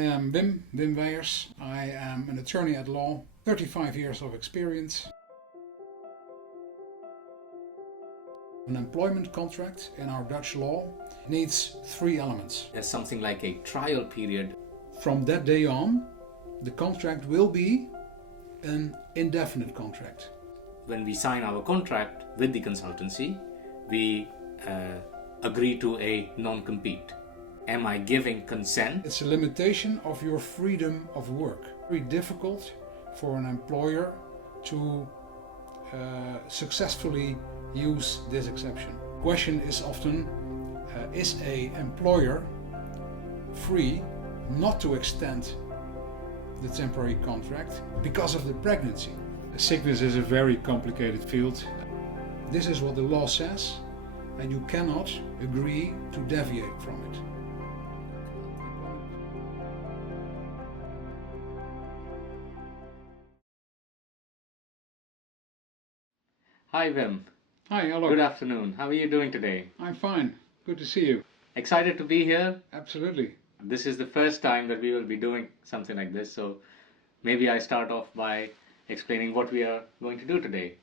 I am Wim Weijers. I am an attorney at law, 35 years of experience. An employment contract in our Dutch law needs 3 elements. There's something like a trial period. From that day on, the contract will be an indefinite contract. When we sign our contract with the consultancy, we agree to a non-compete. Am I giving consent? It's a limitation of your freedom of work. Very difficult for an employer to successfully use this exception. The question is often, is an employer free not to extend the temporary contract because of the pregnancy? Sickness is a very complicated field. This is what the law says, and you cannot agree to deviate from it. Hi Wim. Hi, hello. Good afternoon. How are you doing today? I'm fine. Good to see you. Excited to be here? Absolutely. This is the first time that we will be doing something like this, so maybe I start off by explaining what we are going to do today.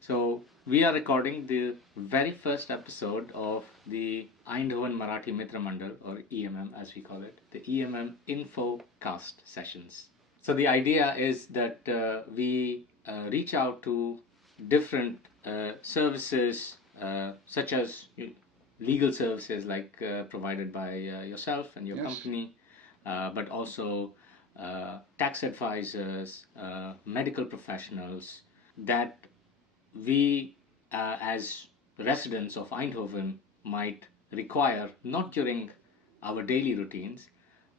So we are recording the very first episode of the Eindhoven Marathi Mitramandal, or EMM as we call it, the EMM InfoCast sessions. So the idea is that we reach out to different services such as legal services like provided by yourself and your company, but also tax advisors, medical professionals that we as residents of Eindhoven might require, not during our daily routines,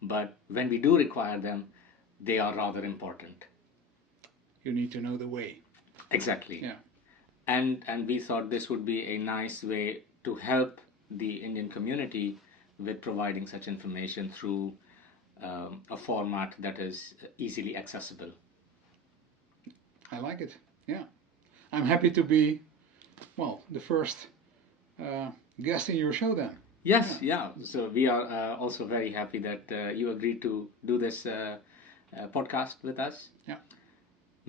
but when we do require them, they are rather important. You need to know the way. Exactly. Yeah. And we thought this would be a nice way to help the Indian community with providing such information through a format that is easily accessible. I like it. Yeah. I'm happy to be, the first guest in your show then. Yes, yeah. So we are also very happy that you agreed to do this podcast with us. Yeah.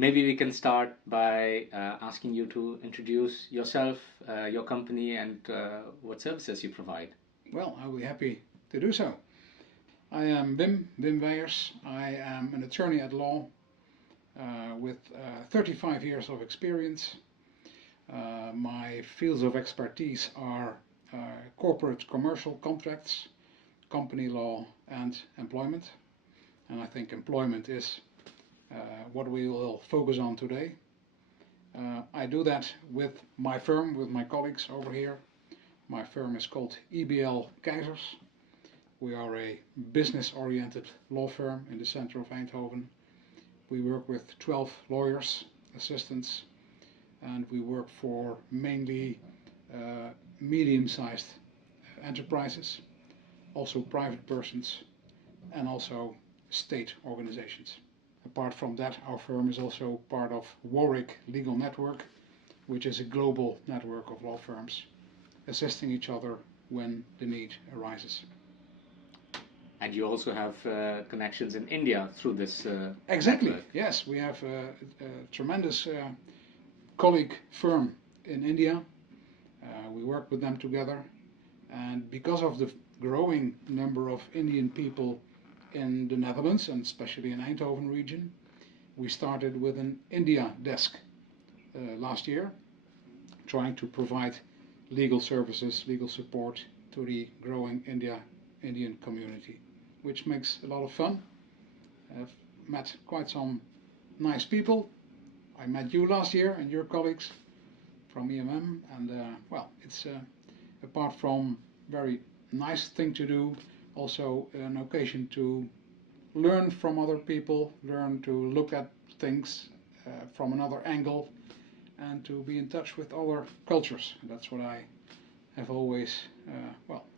Maybe we can start by asking you to introduce yourself, your company, and what services you provide. Well, I'll be happy to do so. I am Wim Weijers. I am an attorney at law with 35 years of experience. My fields of expertise are corporate commercial contracts, company law, and employment. And I think employment is what we will focus on today. I do that with my firm, with my colleagues over here. My firm is called EBL Keizers. We are a business-oriented law firm in the center of Eindhoven. We work with 12 lawyers, assistants, and we work for mainly medium-sized enterprises, also private persons, and also state organizations. Apart from that, our firm is also part of Warwick Legal Network, which is a global network of law firms assisting each other when the need arises. And you also have connections in India through this Exactly, network. yes. We have a tremendous colleague firm in India. We work with them together, and because of the growing number of Indian people in the Netherlands, and especially in Eindhoven region, we started with an India desk last year, trying to provide legal services, legal support to the growing Indian community, which makes a lot of fun. I've met quite some nice people. I met you last year and your colleagues from EMM, and it's apart from very nice thing to do, also an occasion to learn from other people, learn to look at things from another angle, and to be in touch with other cultures. That's what I have always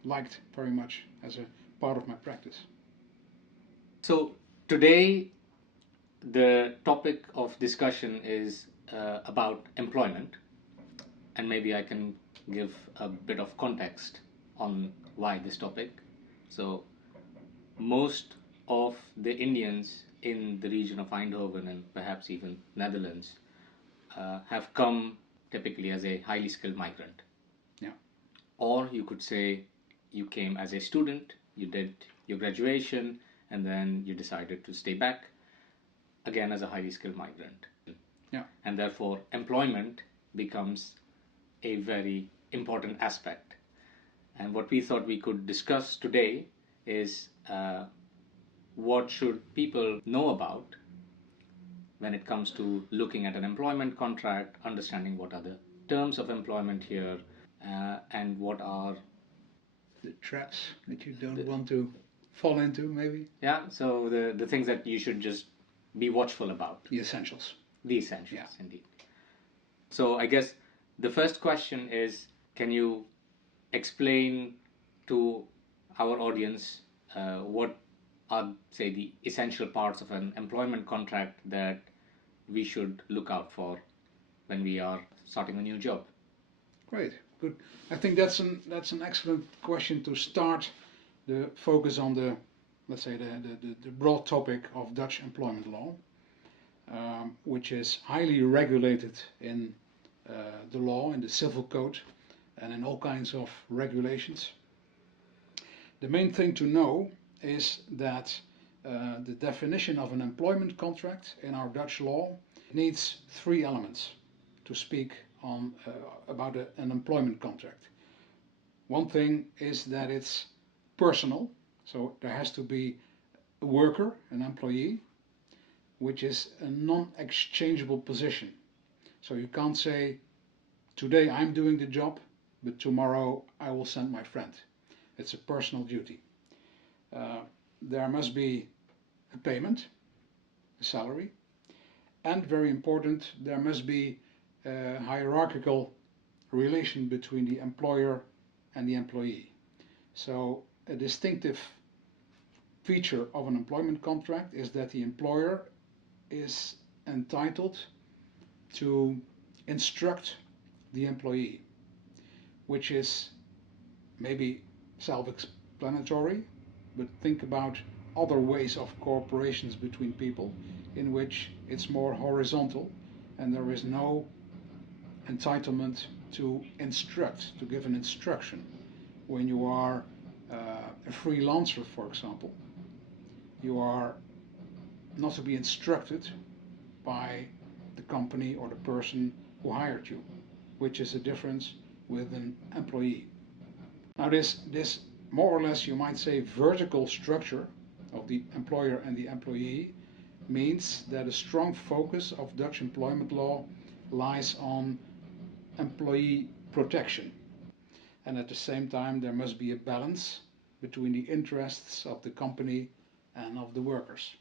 liked very much as a part of my practice. So today the topic of discussion is about employment, and maybe I can give a bit of context on why this topic. So most of the Indians in the region of Eindhoven and perhaps even Netherlands have come typically as a highly skilled migrant. Yeah. Or you could say you came as a student, you did your graduation, and then you decided to stay back again as a highly skilled migrant. Yeah. And therefore, employment becomes a very important aspect. And what we thought we could discuss today is what should people know about when it comes to looking at an employment contract, understanding what are the terms of employment here, and what are the traps that you don't want to fall into, maybe. Yeah, so the things that you should just be watchful about. The essentials. The essentials, Yeah. indeed. So I guess the first question is, can you explain to our audience what are, say, the essential parts of an employment contract that we should look out for when we are starting a new job? Great, good. I think that's an excellent question to start the focus on the, let's say, the broad topic of Dutch employment law, which is highly regulated in the law, in the civil code, and in all kinds of regulations. The main thing to know is that the definition of an employment contract in our Dutch law needs three elements to speak on about an employment contract. One thing is that it's personal, so there has to be a worker, an employee, which is a non-exchangeable position. So you can't say, today I'm doing the job, but tomorrow I will send my friend. It's a personal duty. There must be a payment, a salary, and very important, there must be a hierarchical relation between the employer and the employee. So a distinctive feature of an employment contract is that the employer is entitled to instruct the employee, which is maybe self-explanatory, but think about other ways of cooperations between people in which it's more horizontal and there is no entitlement to instruct, to give an instruction. When you are a freelancer, for example, you are not to be instructed by the company or the person who hired you, which is a difference with an employee. Now this more or less, you might say, vertical structure of the employer and the employee means that a strong focus of Dutch employment law lies on employee protection. And at the same time, there must be a balance between the interests of the company and of the workers.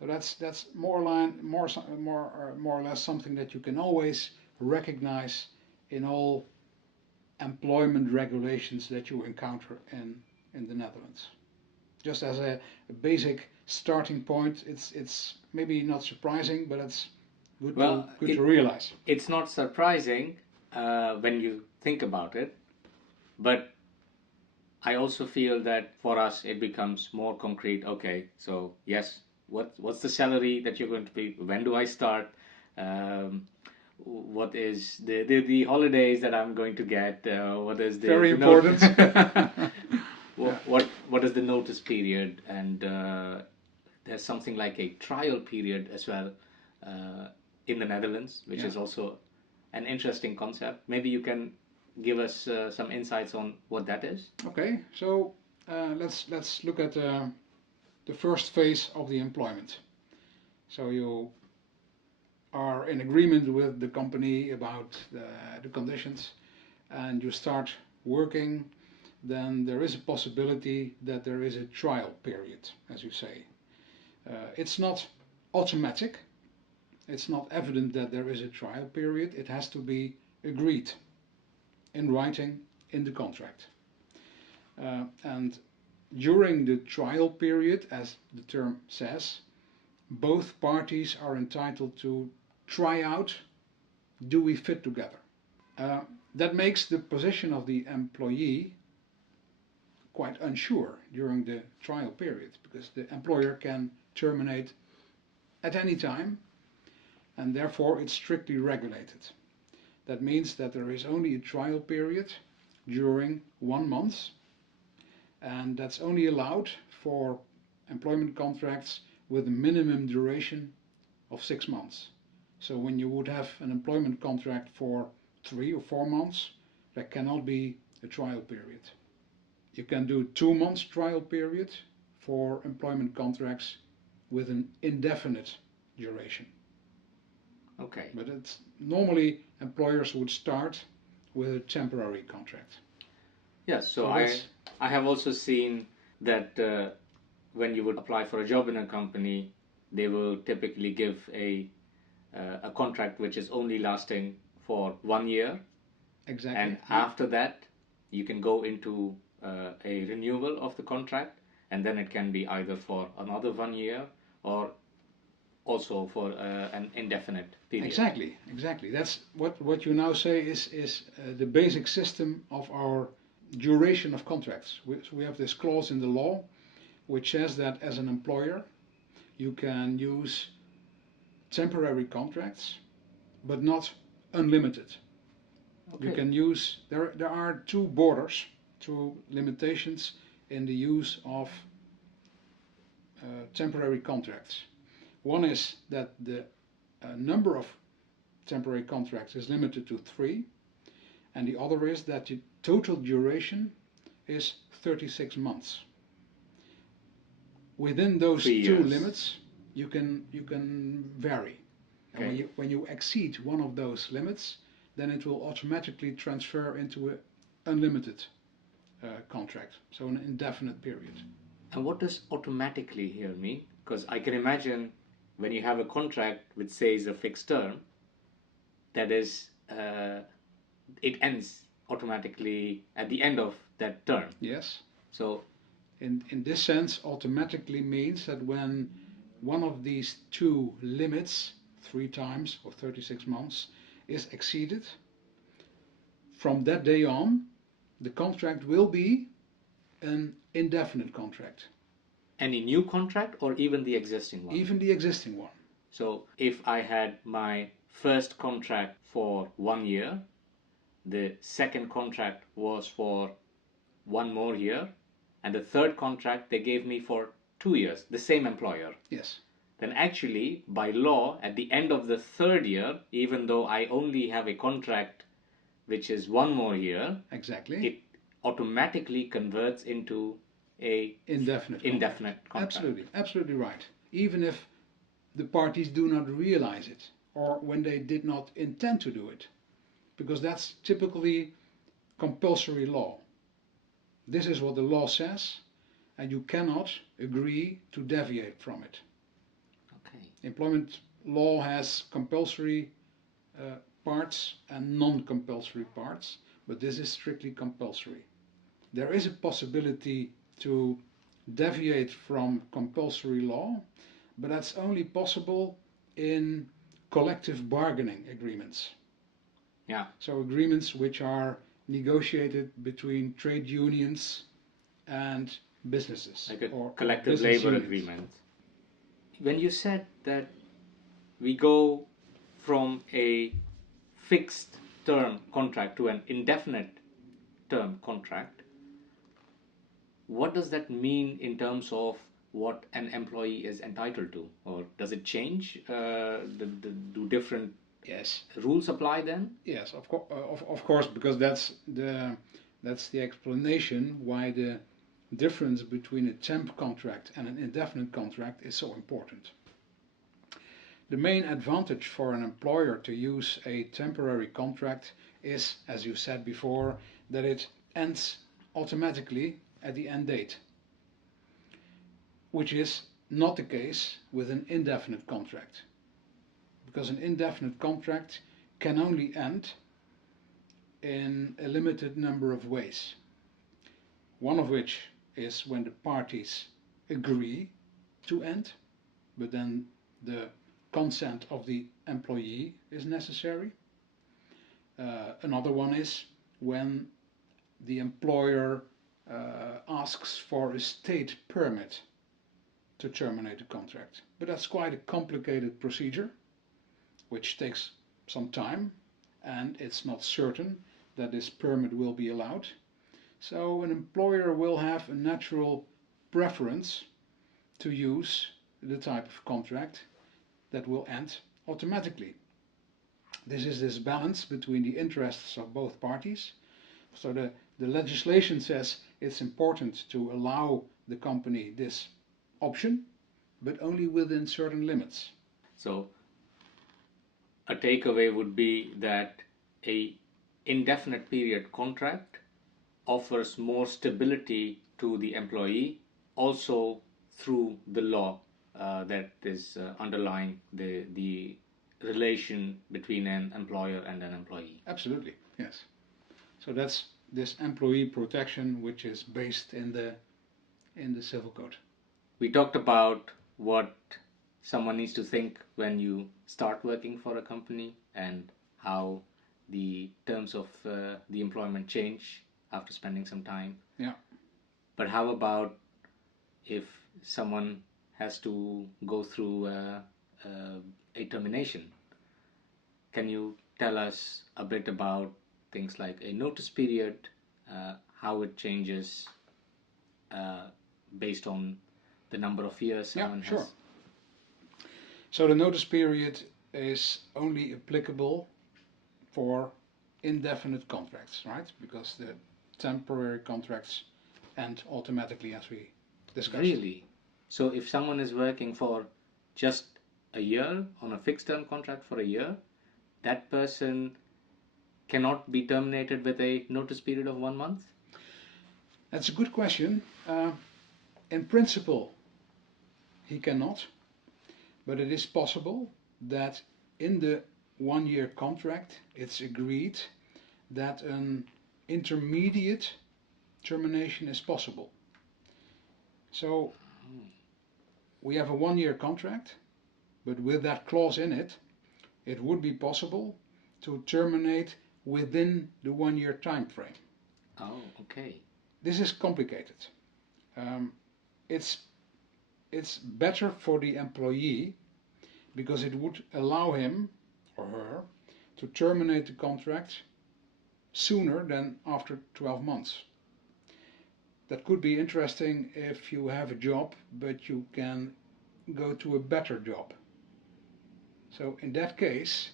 So that's more or less something that you can always recognize in all employment regulations that you encounter in the Netherlands. Just as a basic starting point, it's maybe not surprising, but it's good to realize. It's not surprising when you think about it, but I also feel that for us it becomes more concrete. Okay, so yes, what's the salary that you're going to be? When do I start? What is the holidays that I'm going to get? What is the very important? What is the notice period? And there's something like a trial period as well in the Netherlands, which is also an interesting concept. Maybe you can give us some insights on what that is. Okay, so let's look at the first phase of the employment. So you are in agreement with the company about the conditions and you start working, then there is a possibility that there is a trial period, as you say. It's not automatic, it's not evident that there is a trial period, it has to be agreed in writing in the contract. And during the trial period, as the term says, both parties are entitled to try out, do we fit together? That makes the position of the employee quite unsure during the trial period, because the employer can terminate at any time, and therefore it's strictly regulated. That means that there is only a trial period during 1 month, and that's only allowed for employment contracts with a minimum duration of 6 months. So when you would have an employment contract for 3 or 4 months, there cannot be a trial period. You can do 2 months trial period for employment contracts with an indefinite duration. Okay. But it's normally employers would start with a temporary contract. Yes, so I have also seen that when you would apply for a job in a company, they will typically give a contract which is only lasting for 1 year. Exactly. And after that, you can go into a renewal of the contract, and then it can be either for another 1 year or also for an indefinite period. Exactly. That's what you now say is the basic system of our duration of contracts. We have this clause in the law which says that as an employer you can use temporary contracts, but not unlimited. Okay. You can use, there are two borders, two limitations in the use of temporary contracts. One is that the number of temporary contracts is limited to 3, and the other is that the total duration is 36 months. Within those 2 limits, you can vary. Okay. And when you exceed one of those limits, then it will automatically transfer into an unlimited contract, so an indefinite period. And what does automatically here mean? Because I can imagine when you have a contract which says a fixed term, that is, it ends automatically at the end of that term. Yes. So, in this sense, automatically means that when one of these 2 limits, 3 times or 36 months, is exceeded, from that day on, the contract will be an indefinite contract. Any new contract or even the existing one? Even the existing one. So if I had my first contract for 1 year, the second contract was for 1 more year, and the third contract they gave me for 2 years, the same employer. Yes. Then actually, by law, at the end of the 3rd year, even though I only have a contract which is 1 more year, exactly, it automatically converts into a indefinite contract. Absolutely right. Even if the parties do not realize it, or when they did not intend to do it, because that's typically compulsory law. This is what the law says, and you cannot agree to deviate from it. Okay. Employment law has compulsory parts and non-compulsory parts, but this is strictly compulsory. There is a possibility to deviate from compulsory law, but that's only possible in collective bargaining agreements. Yeah. So agreements which are negotiated between trade unions and businesses. Like a or collective labor unions. agreement. When you said that we go from a fixed term contract to an indefinite term contract, what does that mean in terms of what an employee is entitled to? Or does it change? Do different rules apply then? Yes, of course, because that's the explanation why the difference between a temp contract and an indefinite contract is so important. The main advantage for an employer to use a temporary contract is, as you said before, that it ends automatically at the end date, which is not the case with an indefinite contract, because an indefinite contract can only end in a limited number of ways. One of which is when the parties agree to end, but then the consent of the employee is necessary. Another one is when the employer asks for a state permit to terminate the contract. But that's quite a complicated procedure, which takes some time, and it's not certain that this permit will be allowed. So an employer will have a natural preference to use the type of contract that will end automatically. This is this balance between the interests of both parties. So the legislation says it's important to allow the company this option, but only within certain limits. So a takeaway would be that a indefinite period contract offers more stability to the employee, also through the law that is underlying the relation between an employer and an employee. Absolutely, yes. So that's this employee protection, which is based in the civil code. We talked about what someone needs to think when you start working for a company and how the terms of the employment change after spending some time. Yeah. But how about if someone has to go through a termination? Can you tell us a bit about things like a notice period, how it changes based on the number of years someone has? Yeah, sure. So the notice period is only applicable for indefinite contracts, right? Because the temporary contracts end automatically, as we discussed. Really? So if someone is working for just a year on a fixed term contract for a year, that person cannot be terminated with a notice period of 1 month? That's a good question. In principle, he cannot, but it is possible that in the 1 year contract it's agreed that an intermediate termination is possible. So we have a 1 year contract, but with that clause in it, it would be possible to terminate within the 1 year time frame. Oh, okay. This is complicated. It's better for the employee because it would allow him or her to terminate the contract sooner than after 12 months. That could be interesting if you have a job but you can go to a better job. So in that case,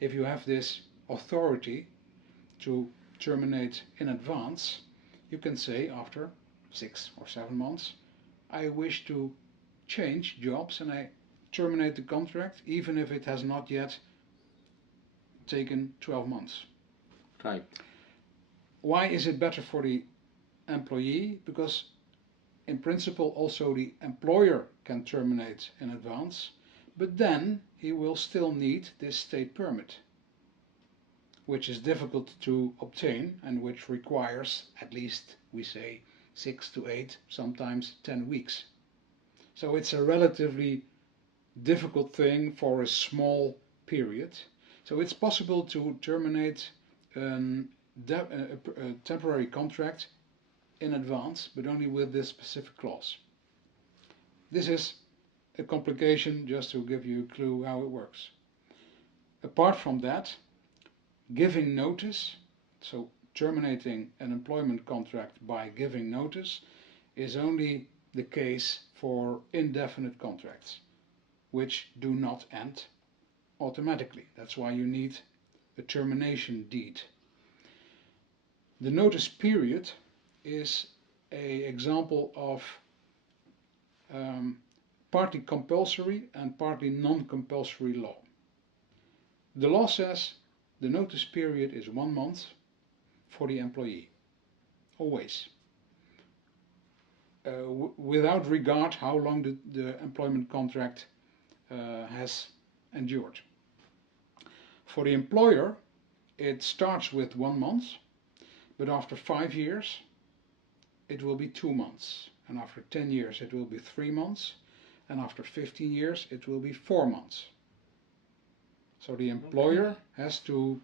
if you have this authority to terminate in advance, you can say after 6 or 7 months, I wish to change jobs and I terminate the contract even if it has not yet taken 12 months. Right. Why is it better for the employee? Because in principle also the employer can terminate in advance, but then he will still need this state permit, which is difficult to obtain and which requires at least, we say, 6 to 8, sometimes 10 weeks. So it's a relatively difficult thing for a small period. So it's possible to terminate a temporary contract in advance, but only with this specific clause. This is a complication just to give you a clue how it works. Apart from that, giving notice, so terminating an employment contract by giving notice, is only the case for indefinite contracts, which do not end automatically. That's why you need a termination deed. The notice period is an example of partly compulsory and partly non-compulsory law. The law says the notice period is 1 month for the employee, always, without regard how long the employment contract has endured. For the employer, it starts with 1 month, but after 5 years it will be 2 months, and after 10 years it will be 3 months, and after 15 years it will be 4 months. So the employer has to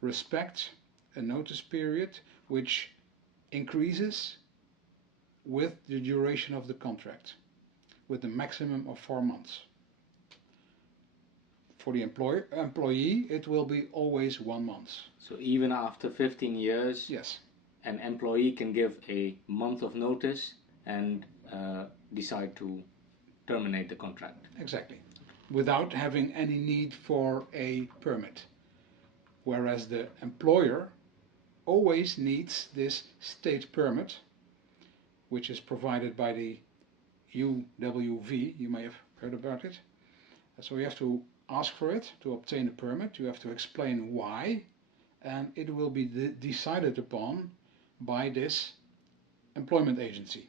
respect a notice period which increases with the duration of the contract, with a maximum of 4 months. For the employee, it will be always 1 month. So even after 15 years, yes, an employee can give a month of notice and decide to terminate the contract. Exactly, without having any need for a permit. Whereas the employer always needs this state permit, which is provided by the UWV. You may have heard about it. So you have to ask for it to obtain a permit. You have to explain why, and it will be decided upon by this employment agency.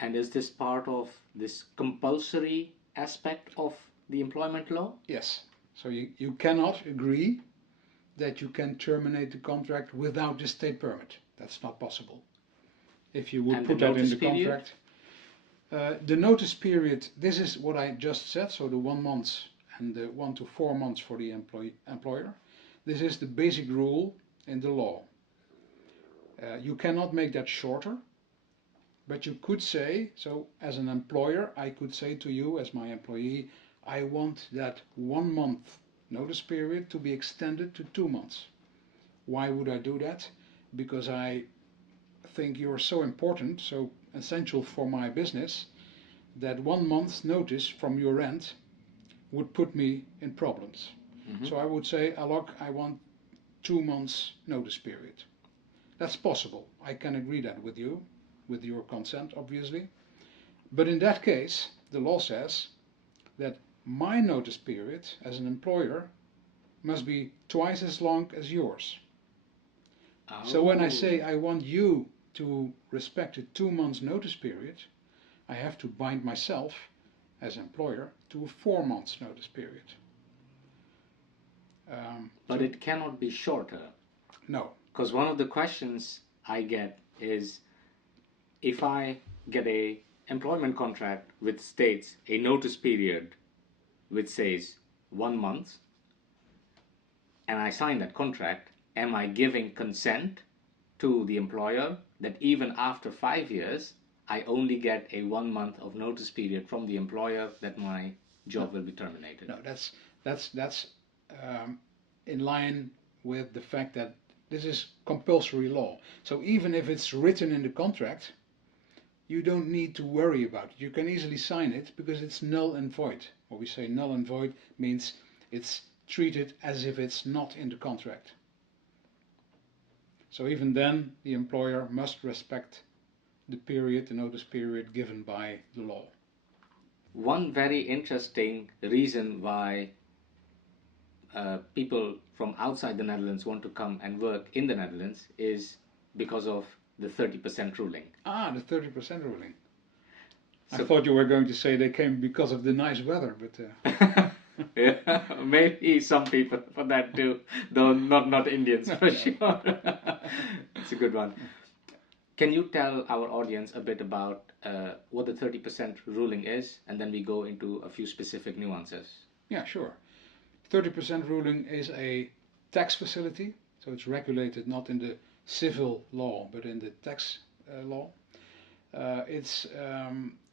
And is this part of this compulsory aspect of the employment law? Yes. So you cannot agree that you can terminate the contract without the state permit. That's not possible. If you would put that in the contract. The notice period, this is what I just said, so the 1 month and the 1 to 4 months for the employer. This is the basic rule in the law. You cannot make that shorter, but you could say, so as an employer, I could say to you as my employee, I want that 1 month notice period to be extended to 2 months. Why would I do that? Because I think you're so important, so essential for my business, that 1 month's notice from your end would put me in problems. Mm-hmm. So I would say, Alok, I want 2 months notice period. That's possible. I can agree that with you, with your consent, obviously. But in that case, the law says that my notice period as an employer must be twice as long as yours. Oh. So when I say I want you to respect a 2 months notice period, I have to bind myself as employer to a 4 months notice period. But it cannot be shorter. No. Because one of the questions I get is, if I get a employment contract which states a notice period which says 1 month, and I sign that contract, am I giving consent to the employer that even after 5 years I only get a 1 month of notice period from the employer that my job will be terminated? No, that's in line with the fact that this is compulsory law. So even if it's written in the contract, you don't need to worry about it. You can easily sign it because it's null and void. What we say null and void means it's treated as if it's not in the contract. So even then, the employer must respect the period, the notice period given by the law. One very interesting reason why people from outside the Netherlands want to come and work in the Netherlands is because of the 30% ruling. Ah, the 30% ruling. So, I thought you were going to say they came because of the nice weather, but... Yeah, maybe some people for that too, though not Indians for sure. It's a good one. Can you tell our audience a bit about what the 30% ruling is, and then we go into a few specific nuances? Yeah, sure. 30% ruling is a tax facility, so it's regulated not in the civil law but in the tax law.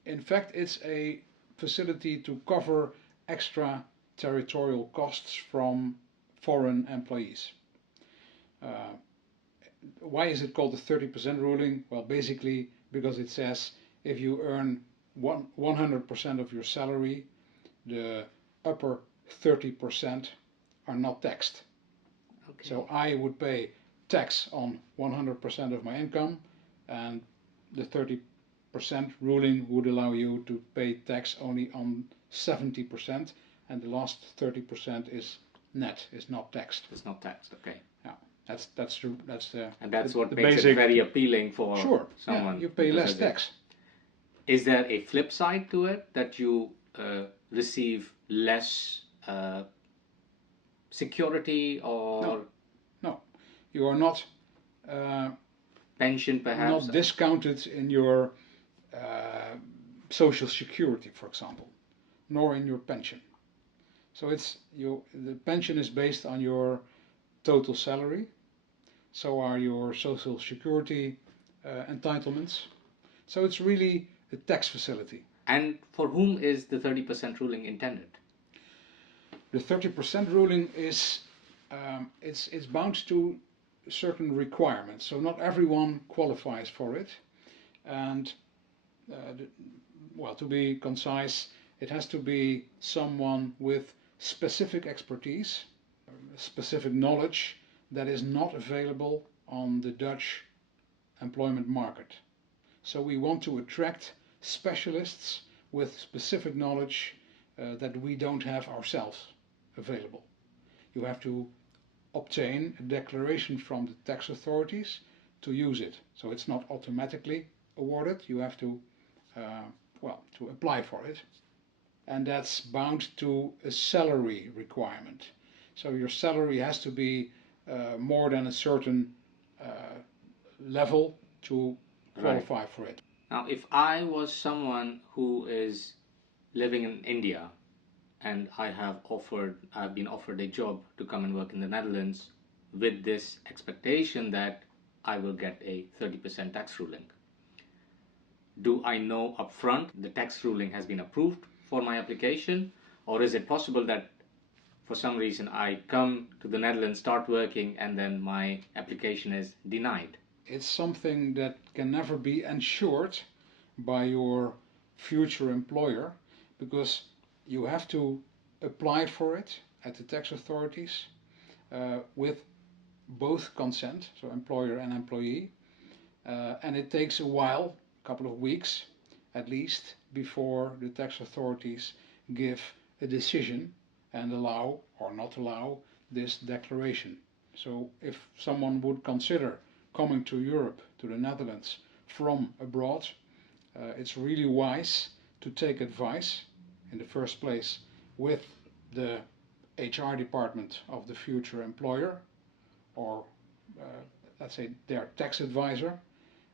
In fact, it's a facility to cover extra territorial costs from foreign employees. Why is it called the 30% ruling? Well, basically because it says if you earn 100% of your salary, the upper 30% are not taxed. Okay. So I would pay tax on 100% of my income, and the 30% ruling would allow you to pay tax only on 70%, and the last 30% is net, is not taxed. It's not taxed, okay. Yeah, that's true. And that's what makes it very appealing for someone. Yeah, you pay less tax. Is there a flip side to it, that you receive less security, or no, you are not pension perhaps, not discounted in your social security, for example, nor in your pension. So the pension is based on your total salary. So are your social security entitlements. So it's really a tax facility. And for whom is the 30% ruling intended? The 30% ruling is it's bound to certain requirements. So not everyone qualifies for it. And well, to be concise, it has to be someone with specific expertise, specific knowledge that is not available on the Dutch employment market. So we want to attract specialists with specific knowledge that we don't have ourselves available. You have to obtain a declaration from the tax authorities to use it. So it's not automatically awarded. You have to to apply for it, and that's bound to a salary requirement. So your salary has to be more than a certain level to qualify for it. Now, if I was someone who is living in India and I've been offered a job to come and work in the Netherlands with this expectation that I will get a 30% tax ruling, do I know upfront the tax ruling has been approved for my application, or is it possible that for some reason I come to the Netherlands, start working, and then my application is denied? It's something that can never be ensured by your future employer, because you have to apply for it at the tax authorities with both consent, so employer and employee, and it takes a while, a couple of weeks at least, before the tax authorities give a decision and allow or not allow this declaration. So if someone would consider coming to Europe, to the Netherlands from abroad, it's really wise to take advice in the first place with the HR department of the future employer, or let's say their tax advisor,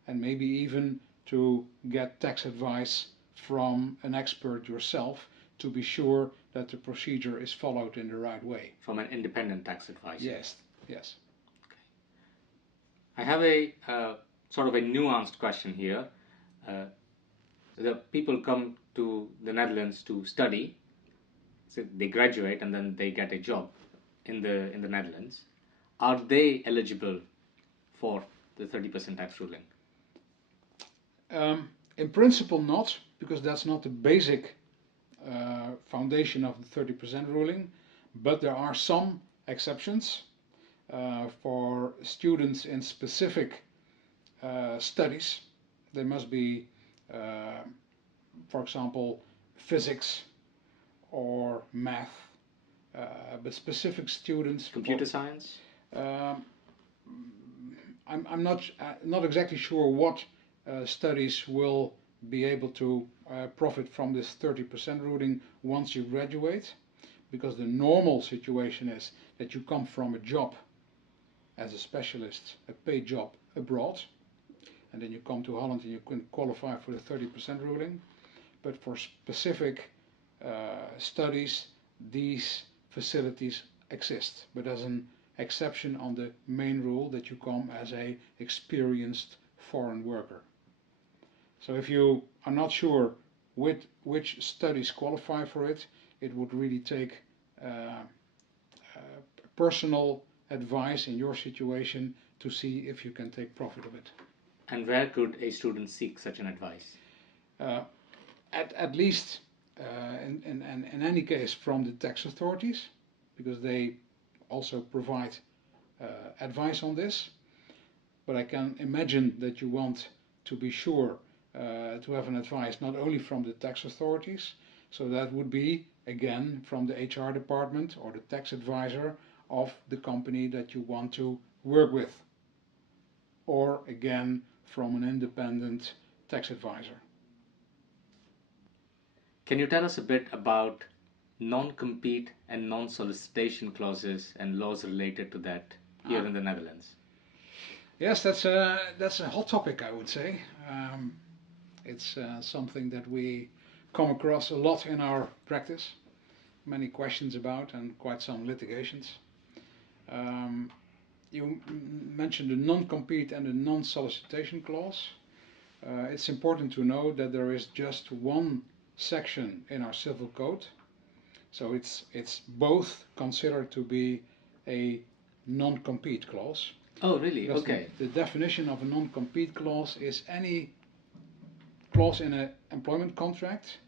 and maybe even to get tax advice from an expert yourself to be sure that the procedure is followed in the right way. From an independent tax advisor? Yes, yes. I have a sort of a nuanced question here. The people come to the Netherlands to study, so they graduate and then they get a job in the Netherlands. Are they eligible for the 30% tax ruling? In principle not, because that's not the basic foundation of the 30% ruling, but there are some exceptions for students in specific studies. They must be, for example, physics or math, but specific students. Computer science? I'm not exactly sure what studies will be able to profit from this 30% ruling once you graduate, because the normal situation is that you come from a job as a specialist, a paid job abroad, and then you come to Holland and you can qualify for the 30% ruling. But for specific studies, these facilities exist, but as an exception on the main rule that you come as a experienced foreign worker. So if you are not sure which studies qualify for it, it would really take personal advice in your situation to see if you can take profit of it. And where could a student seek such an advice? At least in any case from the tax authorities, because they also provide advice on this. But I can imagine that you want to be sure to have an advice not only from the tax authorities, so that would be again from the HR department or the tax advisor of the company that you want to work with, or again from an independent tax advisor. Can you tell us a bit about non-compete and non-solicitation clauses and laws related to that here in the Netherlands? Yes, that's a hot topic, I would say. It's something that we come across a lot in our practice, many questions about, and quite some litigations. You mentioned the non-compete and the non-solicitation clause. it's important to know that there is just one section in our civil code. So it's both considered to be a non-compete clause. Oh, really? Because Okay. the definition of a non-compete clause is any clause in an employment contract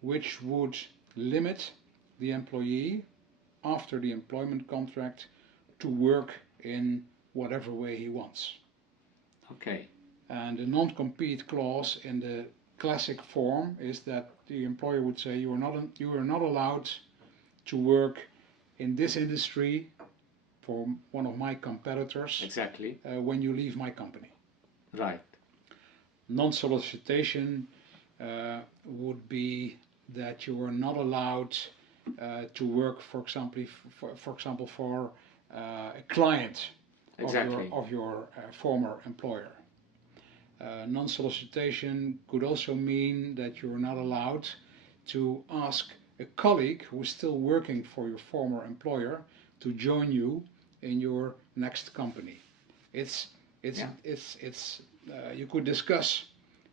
which would limit the employee after the employment contract to work in whatever way he wants. Okay. And the non-compete clause in the classic form is that the employer would say you are not allowed to work in this industry for one of my competitors. Exactly. When you leave my company. Right. Non-solicitation would be that you are not allowed to work, for example, for a client Exactly. of your former employer. Non-solicitation could also mean that you are not allowed to ask a colleague who is still working for your former employer to join you in your next company. You could discuss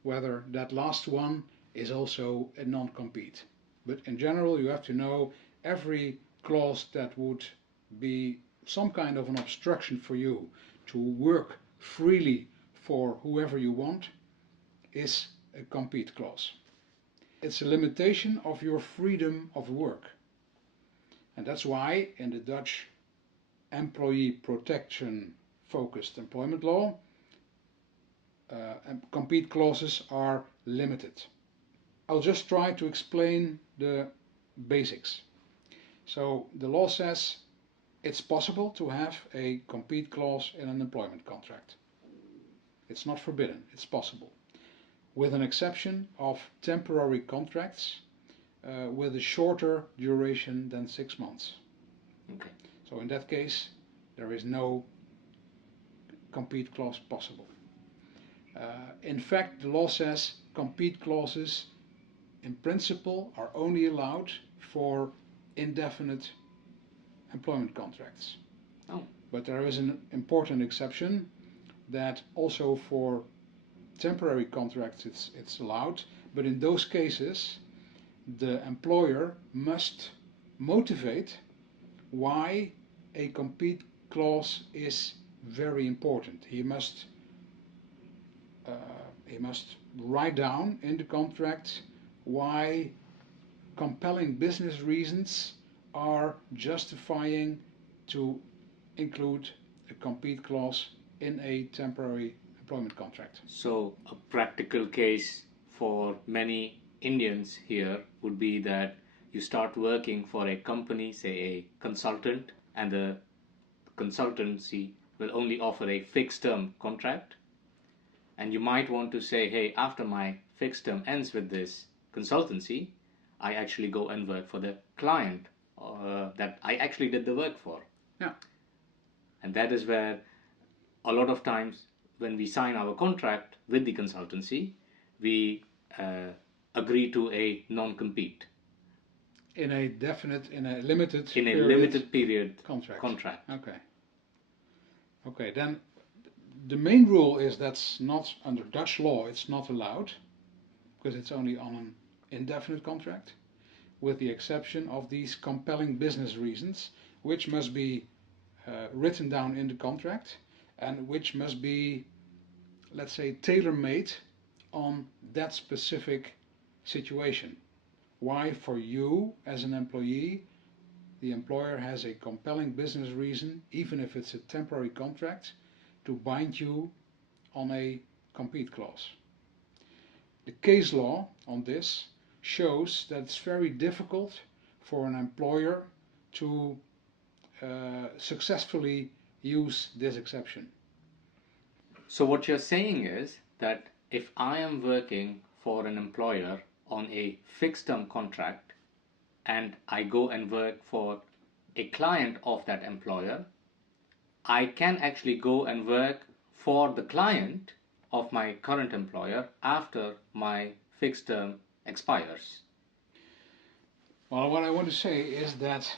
whether that last one is also a non-compete. But in general, you have to know every clause that would be some kind of an obstruction for you to work freely for whoever you want is a compete clause. It's a limitation of your freedom of work. And that's why in the Dutch employee protection focused employment law, compete clauses are limited. I'll just try to explain the basics. So the law says it's possible to have a compete clause in an employment contract. It's not forbidden, it's possible. With an exception of temporary contracts with a shorter duration than 6 months. Okay. So in that case, there is no compete clause possible. In fact, the law says compete clauses in principle are only allowed for indefinite employment contracts. Oh. But there is an important exception that also for temporary contracts it's allowed, but in those cases the employer must motivate why a compete clause is very important. He must write down in the contract why compelling business reasons are justifying to include a compete clause in a temporary employment contract. So a practical case for many Indians here would be that you start working for a company, say a consultant, and the consultancy will only offer a fixed term contract. And you might want to say, hey, after my fixed term ends with this consultancy, I actually go and work for the client that I actually did the work for. Yeah. And that is where a lot of times when we sign our contract with the consultancy, we agree to a non-compete. In a limited period contract. Okay, then the main rule is that's not under Dutch law, it's not allowed, because it's only on an indefinite contract, with the exception of these compelling business reasons, which must be written down in the contract and which must be, let's say, tailor-made on that specific situation. Why for you as an employee the employer has a compelling business reason, even if it's a temporary contract, to bind you on a compete clause. The case law on this shows that it's very difficult for an employer to successfully use this exception. So what you're saying is that if I am working for an employer on a fixed term contract and I go and work for a client of that employer, I can actually go and work for the client of my current employer after my fixed term expires. Well, what I want to say is that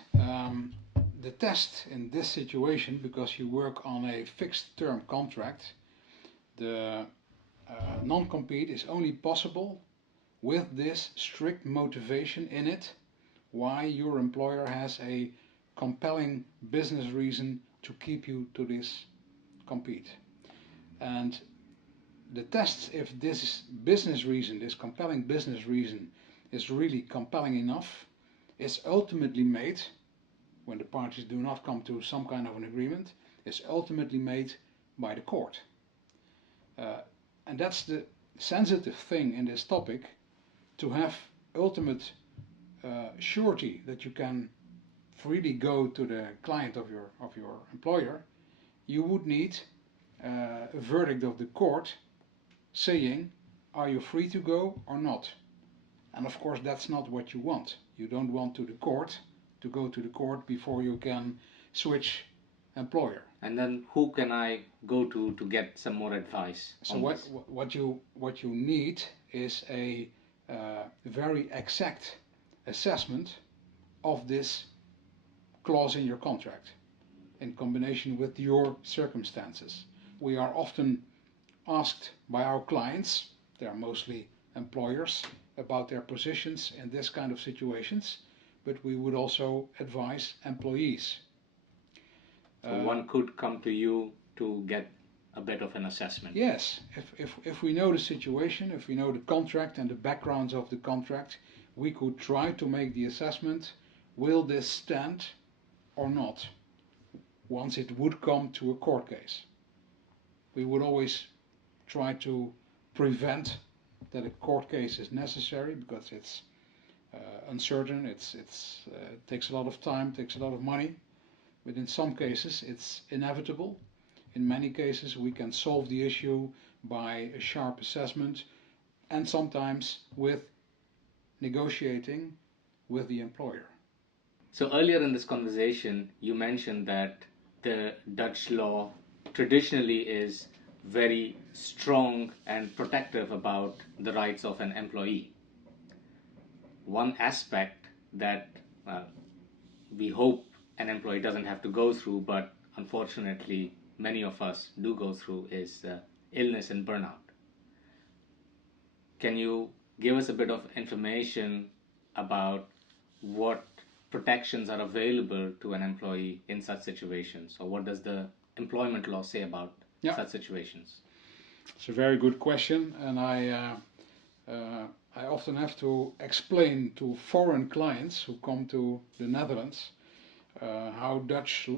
the test in this situation, because you work on a fixed term contract, the non-compete is only possible with this strict motivation in it why your employer has a compelling business reason to keep you to this compete. And the tests if this business reason, this compelling business reason, is really compelling enough, is ultimately made, when the parties do not come to some kind of an agreement, is ultimately made by the court. And that's the sensitive thing in this topic, to have ultimate surety that you can freely go to the client of your employer. You would need a verdict of the court saying, are you free to go or not? And of course that's not what you want. You don't want to go to the court before you can switch employer. And then who can I go to get some more advice? So what you need is a very exact assessment of this clause in your contract in combination with your circumstances. We are often asked by our clients, they are mostly employers, about their positions in this kind of situations, but we would also advise employees. So one could come to you to get a bit of an assessment. Yes, if we know the situation, if we know the contract and the backgrounds of the contract, we could try to make the assessment, will this stand or not, once it would come to a court case. We would always try to prevent that a court case is necessary, because it's uncertain, it takes a lot of time, takes a lot of money, but in some cases it's inevitable. In many cases we can solve the issue by a sharp assessment, and sometimes with negotiating with the employer. So earlier in this conversation you mentioned that the Dutch law traditionally is very strong and protective about the rights of an employee. One aspect that we hope an employee doesn't have to go through, but unfortunately many of us do go through, is illness and burnout. Can you give us a bit of information about what protections are available to an employee in such situations, or what does the employment law say about such situations? It's a very good question, and I often have to explain to foreign clients who come to the Netherlands how Dutch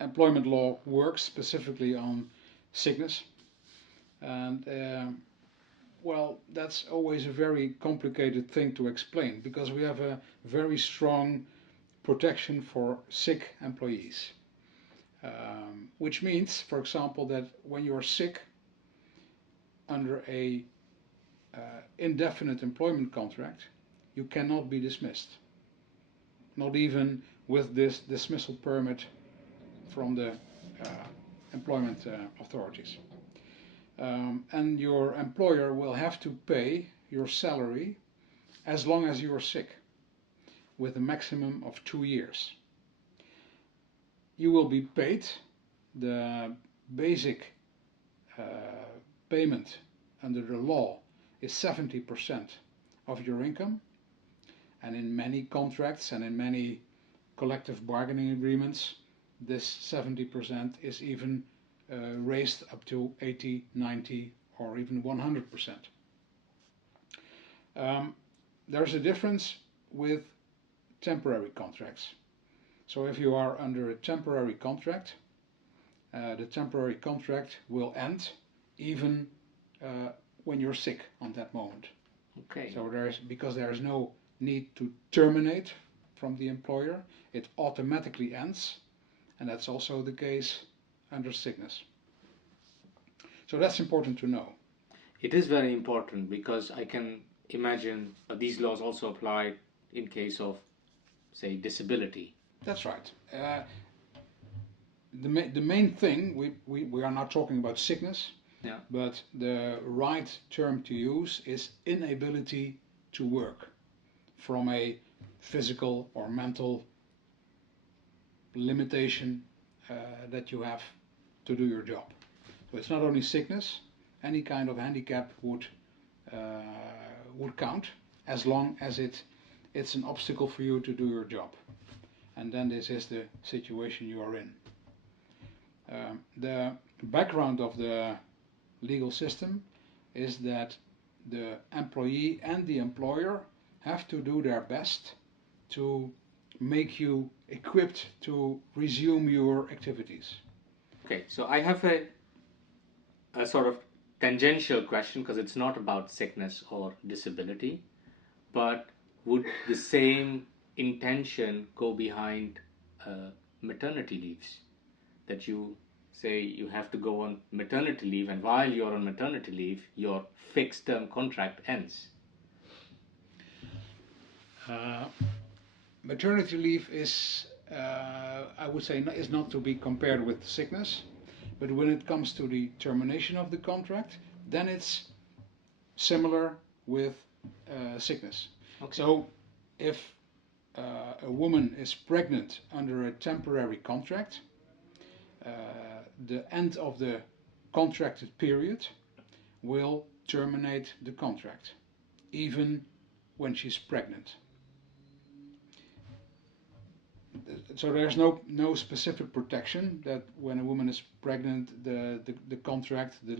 employment law works, specifically on sickness. And well, that's always a very complicated thing to explain, because we have a very strong protection for sick employees. Which means, for example, that when you are sick under a indefinite employment contract, you cannot be dismissed. Not even with this dismissal permit from the employment authorities. And your employer will have to pay your salary as long as you are sick, with a maximum of 2 years. You will be paid the basic payment under the law is 70% of your income, and in many contracts and in many collective bargaining agreements this 70% is even raised up to 80, 90 or even 100%. There's a difference with temporary contracts. So if you are under a temporary contract, the temporary contract will end even when you're sick on that moment. Okay. So because there is no need to terminate from the employer, it automatically ends, and that's also the case under sickness. So that's important to know. It is very important, because I can imagine these laws also apply in case of, say, disability. That's right. The main thing, we are not talking about sickness, but the right term to use is inability to work from a physical or mental limitation that you have to do your job. So it's not only sickness, any kind of handicap would count, as long as it's an obstacle for you to do your job. And then this is the situation you are in. The background of the legal system is that the employee and the employer have to do their best to make you equipped to resume your activities. Okay, so I have a sort of tangential question, because it's not about sickness or disability, but would the same intention go behind maternity leaves? That you say you have to go on maternity leave, and while you're on maternity leave, your fixed term contract ends. Maternity leave is, I would say, is not to be compared with sickness, but when it comes to the termination of the contract, then it's similar with sickness. Okay. So if a woman is pregnant under a temporary contract, the end of the contracted period will terminate the contract, even when she's pregnant. So there's no specific protection that when a woman is pregnant, the contract, the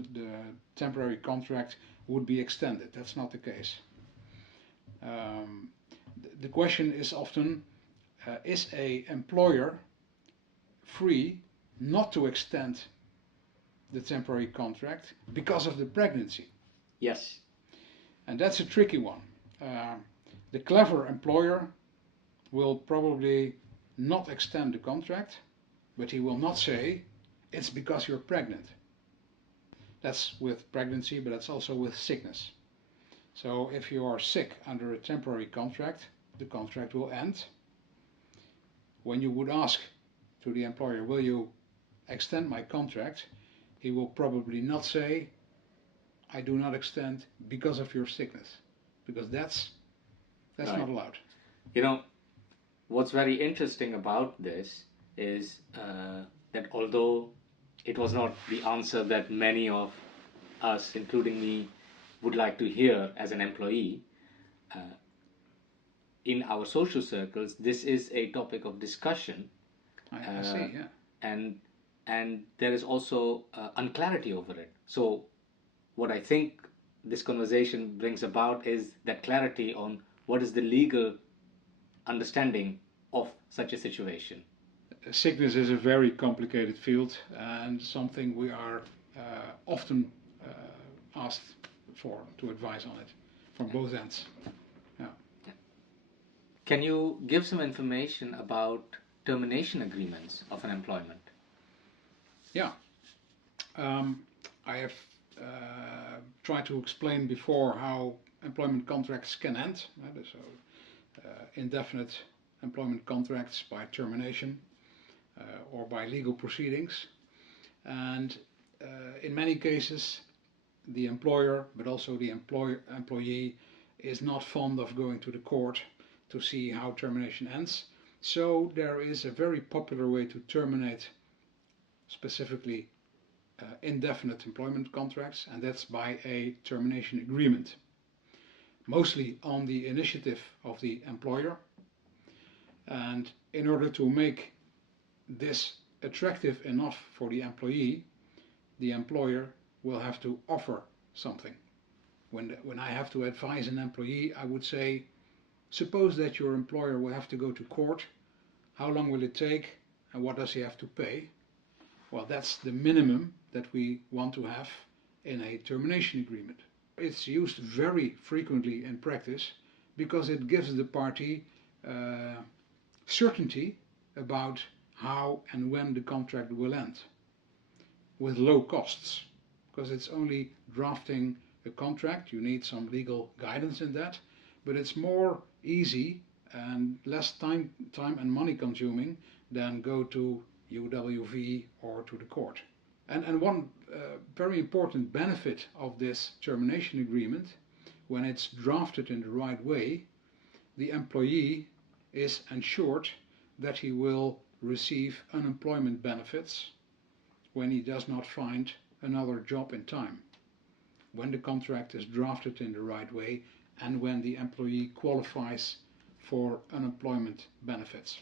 temporary contract would be extended. That's not the case. The question is often, is a employer free not to extend the temporary contract because of the pregnancy? Yes. And that's a tricky one. The clever employer will probably not extend the contract, but he will not say it's because you're pregnant. That's with pregnancy, but that's also with sickness. So if you are sick under a temporary contract, the contract will end. When you would ask to the employer, will you extend my contract, he will probably not say, I do not extend because of your sickness, because that's right. Not allowed. You know, what's very interesting about this is that although it was not the answer that many of us, including me, would like to hear as an employee, in our social circles, this is a topic of discussion. I see, yeah. And there is also unclarity over it. So what I think this conversation brings about is that clarity on what is the legal understanding of such a situation. Sickness is a very complicated field and something we are often asked to advise on it from both ends. Yeah. Can you give some information about termination agreements of an employment? Yeah. I have tried to explain before how employment contracts can end. So indefinite employment contracts by termination or by legal proceedings. And in many cases, the employer, but also the employee, is not fond of going to the court to see how termination ends. So there is a very popular way to terminate specifically indefinite employment contracts, and that's by a termination agreement. Mostly on the initiative of the employer. And in order to make this attractive enough for the employee, the employer will have to offer something. When I have to advise an employee, I would say, suppose that your employer will have to go to court. How long will it take and what does he have to pay? Well, that's the minimum that we want to have in a termination agreement. It's used very frequently in practice because it gives the party certainty about how and when the contract will end with low costs, because it's only drafting a contract. You need some legal guidance in that, but it's more easy and less time and money consuming than go to UWV or to the court. And one very important benefit of this termination agreement, when it's drafted in the right way, the employee is ensured that he will receive unemployment benefits when he does not find another job in time. when the contract is drafted in the right way, and when the employee qualifies for unemployment benefits.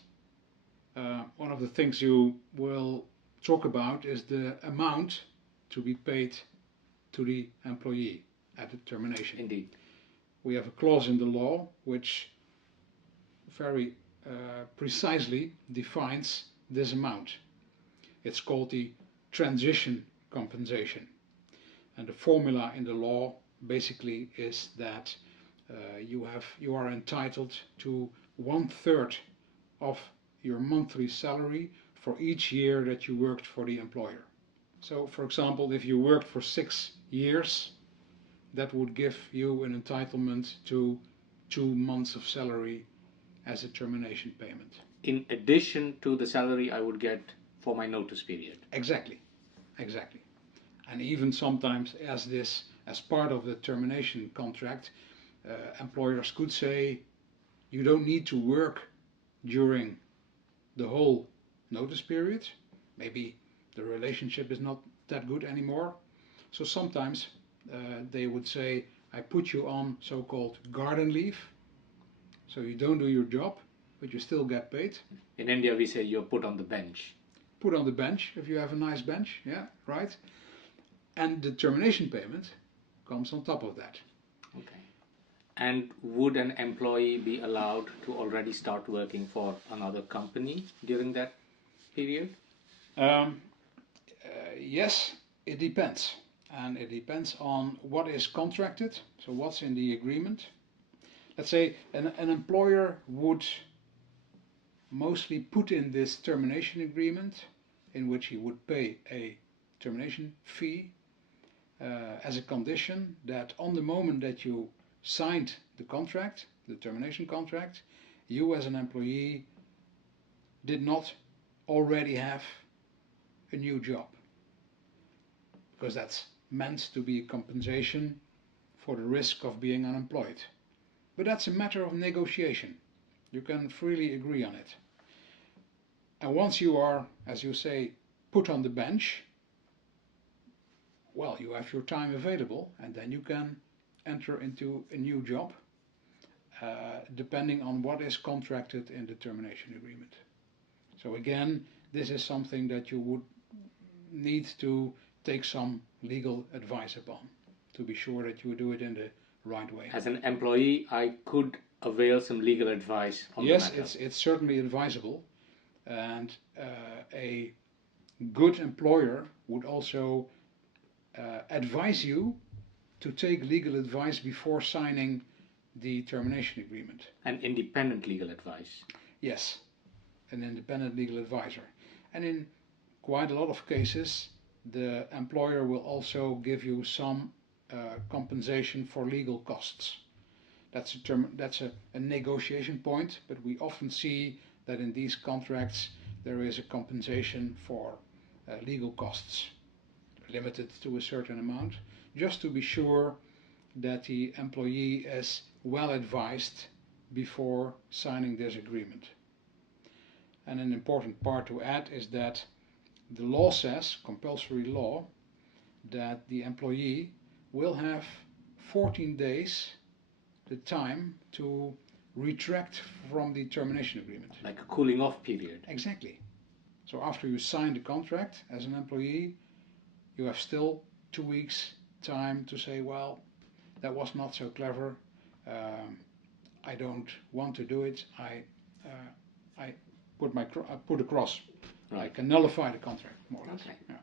One of the things you will talk about is the amount to be paid to the employee at the termination. Indeed. We have a clause in the law which very precisely defines this amount. It's called the transition compensation. And the formula in the law basically is that you are entitled to 1/3 of your monthly salary for each year that you worked for the employer. So, for example, if you worked for 6 years, that would give you an entitlement to 2 months of salary as a termination payment. In addition to the salary I would get for my notice period. Exactly. And even sometimes as part of the termination contract, employers could say you don't need to work during the whole notice period. Maybe the relationship is not that good anymore. So sometimes they would say, I put you on so-called garden leave. So you don't do your job, but you still get paid. In India we say you're put on the bench. Put on the bench if you have a nice bench, yeah, right. And the termination payment comes on top of that. Okay. And would an employee be allowed to already start working for another company during that period? Yes, it depends. And it depends on what is contracted, so what's in the agreement. Let's say an employer would mostly put in this termination agreement in which he would pay a termination fee as a condition that on the moment that you signed the contract, the termination contract, you as an employee did not already have a new job, because that's meant to be a compensation for the risk of being unemployed. But that's a matter of negotiation. You can freely agree on it. And once you are, as you say, put on the bench, well, you have your time available, and then you can enter into a new job, depending on what is contracted in the termination agreement. So again, this is something that you would need to take some legal advice upon, to be sure that you do it in the right way. As an employee, I could avail some legal advice on the matter. Yes, it's certainly advisable, and a good employer would also advise you to take legal advice before signing the termination agreement. An independent legal advice. Yes, an independent legal advisor. And in quite a lot of cases, the employer will also give you some compensation for legal costs. That's a negotiation point, but we often see that in these contracts there is a compensation for legal costs, limited to a certain amount, just to be sure that the employee is well advised before signing this agreement. And an important part to add is that the law says, compulsory law, that the employee will have 14 days the time to retract from the termination agreement. Like a cooling off period. Exactly. So after you sign the contract as an employee, you have still 2 weeks time to say, well, that was not so clever, I don't want to do it, I put a cross. Right. I can nullify the contract, more or less. Okay. Yeah.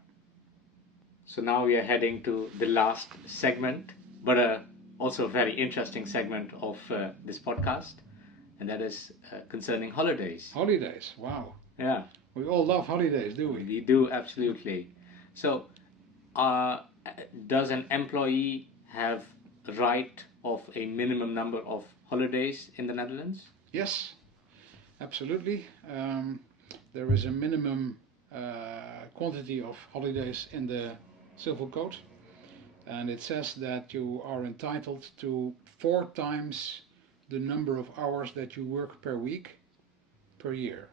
So now we are heading to the last segment, but also a very interesting segment of this podcast, and that is concerning holidays. Holidays, wow. Yeah. We all love holidays, do we? We do, absolutely. So, does an employee have a right of a minimum number of holidays in the Netherlands? Yes, absolutely. There is a minimum quantity of holidays in the Civil Code, and it says that you are entitled to 4 times the number of hours that you work per week per year.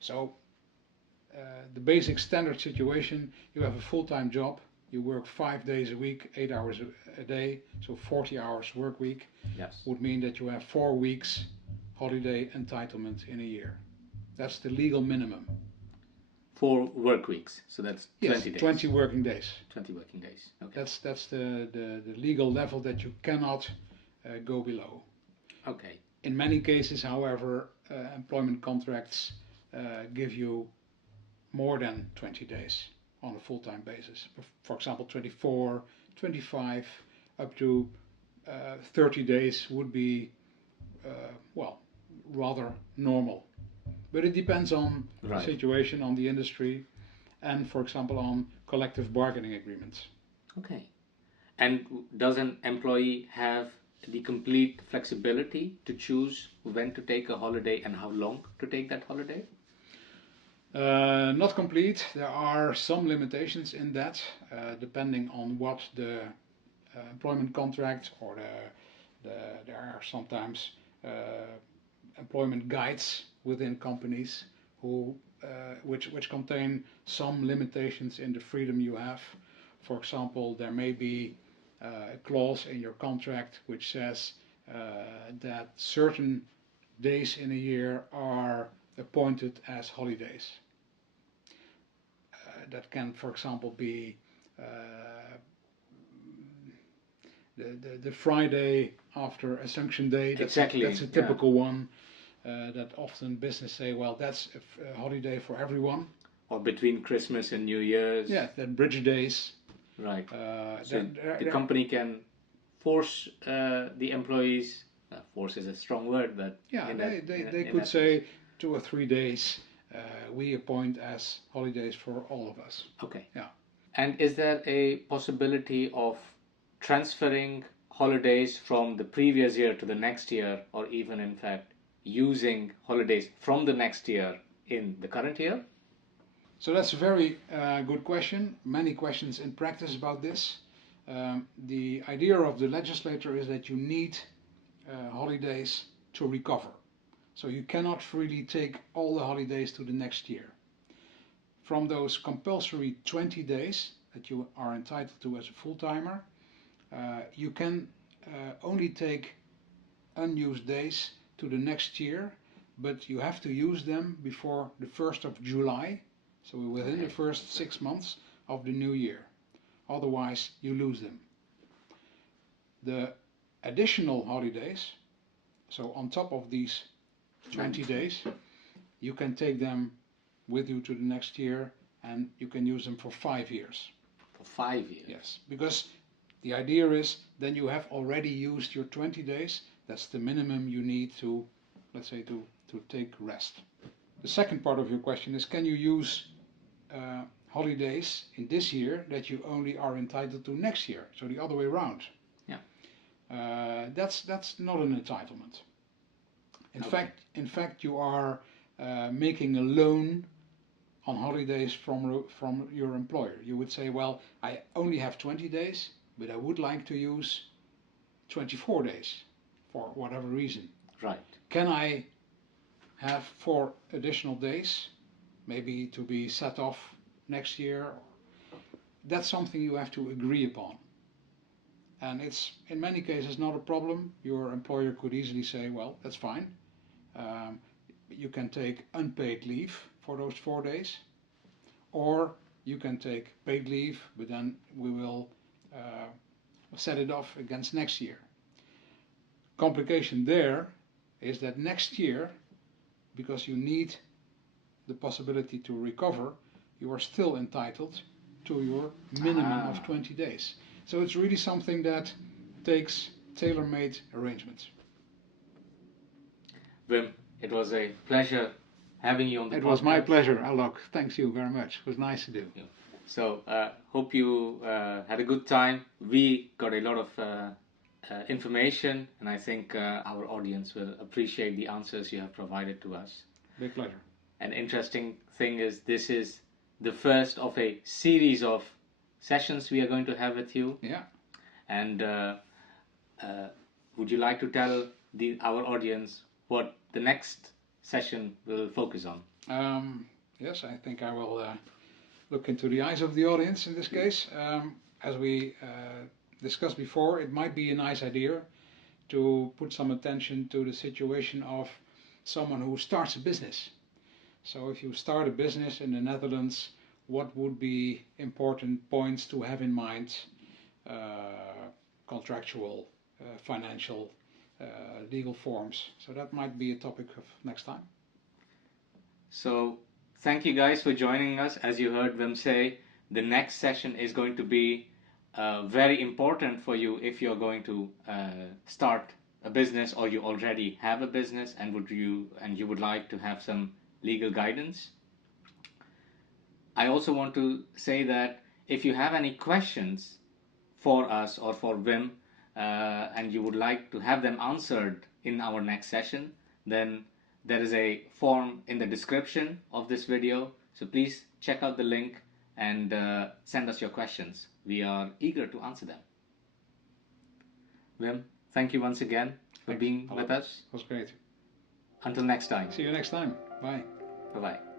So the basic standard situation, you have a full-time job, you work 5 days a week, 8 hours a day, so 40 hours work week, Yes. would mean that you have 4 weeks holiday entitlement in a year. That's the legal minimum. 4 work weeks, so that's 20 days. 20 working days. 20 working days. Okay. That's the legal level that you cannot go below. Okay. In many cases, however, employment contracts give you more than 20 days on a full-time basis. For example, 24, 25, up to 30 days would be, rather normal. But it depends on the situation, on the industry, and, for example, on collective bargaining agreements. Okay. And does an employee have the complete flexibility to choose when to take a holiday and how long to take that holiday? Not complete. There are some limitations in that, depending on what the employment contract or there are sometimes employment guides within companies which contain some limitations in the freedom you have. For example, there may be a clause in your contract which says that certain days in a year are appointed as holidays. That can, for example, be the Friday after Assumption Day. That's a typical one. That often business say, well, that's a holiday for everyone. Or between Christmas and New Year's. Yeah, that bridge days. Right. So the company can force the employees. Force is a strong word, but yeah, they could say 2 or 3 days we appoint as holidays for all of us. Okay. Yeah. And is there a possibility of transferring holidays from the previous year to the next year, or even in fact using holidays from the next year in the current year? So that's a very good question. Many questions in practice about this. The idea of the legislator is that you need holidays to recover. So you cannot freely take all the holidays to the next year. From those compulsory 20 days that you are entitled to as a full-timer, you can only take unused days to the next year, but you have to use them before the 1st of July, so within the first 6 months of the new year. Otherwise, you lose them. The additional holidays, so on top of these 20 days, you can take them with you to the next year, and you can use them for 5 years. For 5 years? Yes, because the idea is then you have already used your 20 days. That's the minimum you need to, let's say, to take rest. The second part of your question is, can you use holidays in this year that you only are entitled to next year? So the other way around. Yeah. That's not an entitlement. In fact, you are making a loan on holidays from your employer. You would say, well, I only have 20 days, but I would like to use 24 days for whatever reason. Right. Can I have 4 additional days, maybe to be set off next year? That's something you have to agree upon. And it's in many cases not a problem. Your employer could easily say, well, that's fine. You can take unpaid leave for those 4 days, or you can take paid leave, but then we will set it off against next year. Complication there is that next year, because you need the possibility to recover, you are still entitled to your minimum of 20 days. So it's really something that takes tailor-made arrangements. Wim, it was a pleasure having you on the podcast. It was my pleasure, Alok. Thanks you very much. It was nice to do. Yeah. So, hope you had a good time. We got a lot of information, and I think our audience will appreciate the answers you have provided to us. Big pleasure. An interesting thing is this is the first of a series of sessions we are going to have with you. Yeah. And would you like to tell our audience what the next session will focus on? Yes, I think I will look into the eyes of the audience in this case. As we discussed before, it might be a nice idea to put some attention to the situation of someone who starts a business. So if you start a business in the Netherlands, what would be important points to have in mind, contractual, financial, legal forms. So that might be a topic of next time. So thank you guys for joining us. As you heard Wim say, the next session is going to be very important for you if you're going to start a business, or you already have a business and you would like to have some legal guidance. I also want to say that if you have any questions for us or for Wim, and you would like to have them answered in our next session, then there is a form in the description of this video. So please check out the link and send us your questions. We are eager to answer them. Wim, thank you once again for being with us. It was great. Until next time. See you next time. Bye. Bye-bye.